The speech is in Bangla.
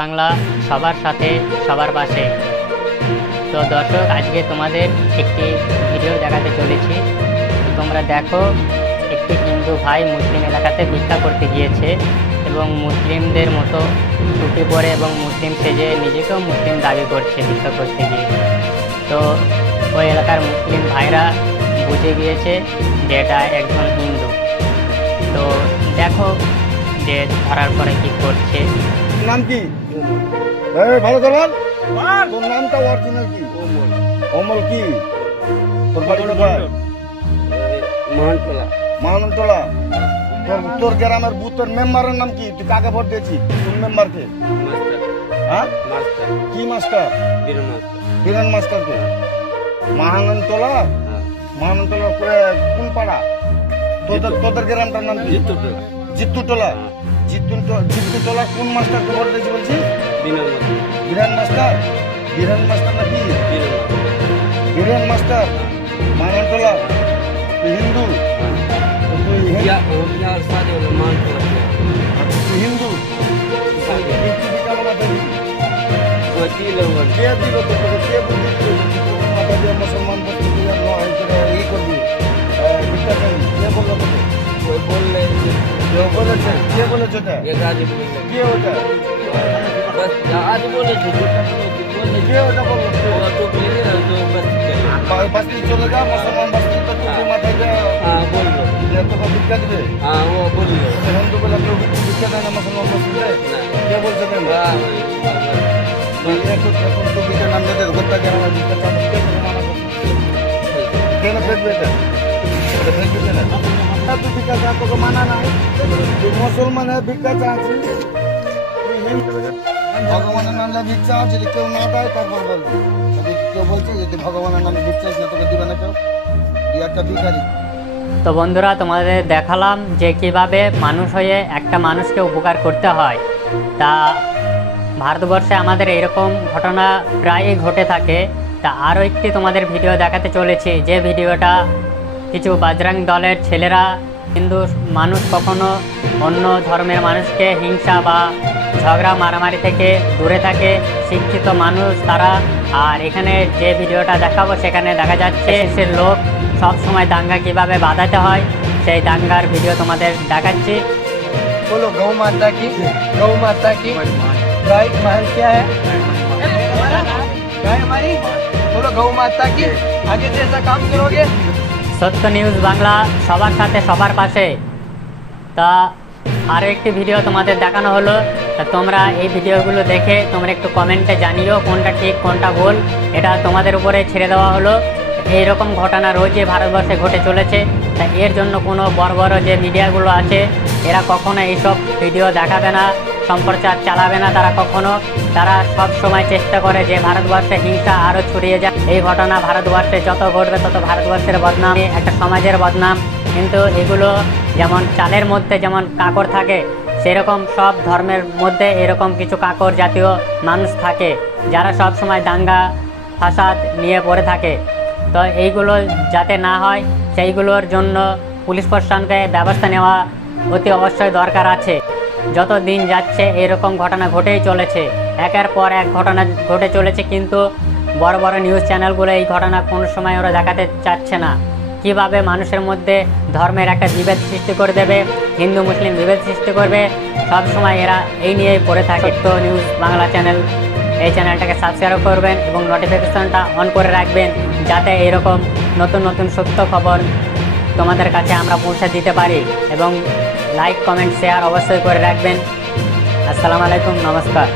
বাংলা, সবার সাথে সবার পাশে। তো দর্শক, আজকে তোমাদের একটি ভিডিও দেখাতে চলেছি। তোমরা দেখো, একটি হিন্দু ভাই মুসলিম এলাকাতে ভিক্ষা করতে গিয়েছে এবং মুসলিমদের মতো টুপি পরে এবং মুসলিম সেজে নিজেকেও মুসলিম দাবি করছে ভিক্ষা করতে গিয়ে। তো ওই এলাকার মুসলিম ভাইরা বুঝে গিয়েছে যে এটা একজন হিন্দু। তো দেখো যে ধরার পরে কি করছে। নাম কি? ভালো দলাল, তোর নামটা অরিজিনাল কি? অমল কি? তোর বাড়ি কোথায়? মহানতলা। তোর গ্রামের বুথের মেম্বারের নাম কি? তুই কাকে ভোট দিয়েছিস? কোন মেম্বারকে? হ্যাঁ, কি মাস্টার? বীরেন মাস্টারকে। মহানতলা কোন পাড়া? তোদের গ্রামটার নাম কি? জিত্তুটোলা। জিত্তুটোলা কোন মাস্টারকে ভোট দিয়েছি বলছি? বীরেন মাস্টার। বীরেন মাস্টার নাকি? বীরেন মাস্টার। মহানতলা। তুই হিন্দু? তুই হিন্দু? কে দিল তোকে? কে বুদ্ধি দিল মাথা দিয়ে মুসলমান ই করবি? কে বললো তোকে? বলেছে কে? বলেছে ওটা কে? ওটা কে? ওটা বললো বাস্তি চলে যা, মুসলমান বাস্তি তো টুপি মাথায় তোকে ভিক্ষা দিবে। হিন্দু বলে কেউ ভিক্ষা দেয় না মুসলমান বাস্তিতে। কে বলছে? এখন টুপিতে নাম দিতে ঘরটা কেন ভিক্ষা মানা করছে? কেন ফেলবে এটা? ফেলবি কেন? তুই ভিক্ষা চা, তোকে মানা নাই। তুই মুসলমানের ভিক্ষা চাচ্ছিস, তুই হিন্দু ভগবানের নামে ভিক্ষা যদি কেউ না দেয় তারপর বলবি। কেউ বলছে যদি ভগবানের নামে ভিক্ষা তোকে দিবে না কেউ, তুই একটা ভিখারি। তো বন্ধুরা, তোমাদের দেখালাম যে কিভাবে মানুষ হয়ে একটা মানুষকে উপকার করতে হয়। তা ভারতবর্ষে আমাদের এরকম ঘটনা প্রায়ই ঘটে থাকে। তা আরও একটি তোমাদের ভিডিও দেখাতে চলেছি, যে ভিডিওটা কিছু বজরং দলের ছেলেরা, হিন্দু মানুষ কখনো অন্য ধর্মের মানুষকে হিংসা বা ঝগড়া মারামারি থেকে দূরে থাকে, শিক্ষিত মানুষ তারা। আর এখানে যে ভিডিওটা দেখাবো সেখানে দেখা যাচ্ছে সে লোক সব সময় দাঙ্গা কিভাবে বাঁধাতে হয়, সেই দাঙ্গার ভিডিও তোমাদের দেখাচ্ছি। बोलो गौ माता की, गौ माता की। गाय महल क्या है? गाय हमारी। बोलो गौ माता की। आगे से ऐसा काम करोगे? সত্য নিউজ বাংলা, সবার সাথে সবার পাশে। তা আরও একটি ভিডিও তোমাদের দেখানো হলো। তা তোমরা এই ভিডিওগুলো দেখে তোমরা একটু কমেন্টে জানিও কোনটা ঠিক কোনটা ভুল। এটা তোমাদের উপরে ছেড়ে দেওয়া হলো। এইরকম ঘটনা রোজই ভারতবর্ষে ঘটে চলেছে। তা এর জন্য কোনো বড় বড় যে মিডিয়াগুলো আছে এরা কখনো এইসব ভিডিও দেখাবে না, সম্প্রচার চালাবে না। তারা সব সময় চেষ্টা করে যে ভারতবর্ষে হিংসা আরও ছড়িয়ে যায়। এই ঘটনা ভারতবর্ষে যত ঘটবে তত ভারতবর্ষের বদনাম, একটা সমাজের বদনাম। কিন্তু এগুলো যেমন চালের মধ্যে যেমন কাকড় থাকে, সেরকম সব ধর্মের মধ্যে এরকম কিছু কাকড় জাতীয় মানুষ থাকে যারা সব সময় দাঙ্গা ফাসাদ নিয়ে পড়ে থাকে। তো এইগুলো যাতে না হয় সেইগুলোর জন্য পুলিশ প্রশাসনকে ব্যবস্থা নেওয়া অতি অবশ্যই দরকার আছে। যত দিন যাচ্ছে এরকম ঘটনা ঘটেই চলেছে, একের পর এক ঘটনা ঘটে চলেছে, কিন্তু বড় বড় নিউজ চ্যানেলগুলো এই ঘটনা কোনো সময় ওরা দেখাতে চাচ্ছে না। কিভাবে মানুষের মধ্যে ধর্মের একটা বিভেদ সৃষ্টি করে দেবে, হিন্দু মুসলিম বিভেদ সৃষ্টি করবে, সব সময় এরা এই নিয়েই পড়ে থাকে। তো নিউজ বাংলা চ্যানেল, এই চ্যানেলটাকে সাবস্ক্রাইব করবেন এবং নোটিফিকেশনটা অন করে রাখবেন, যাতে এইরকম নতুন নতুন সত্য খবর তোমাদের কাছে আমরা পৌঁছে দিতে পারি। এবং লাইক কমেন্ট শেয়ার অবশ্যই করে রাখবেন। আসসালামু আলাইকুম, নমস্কার।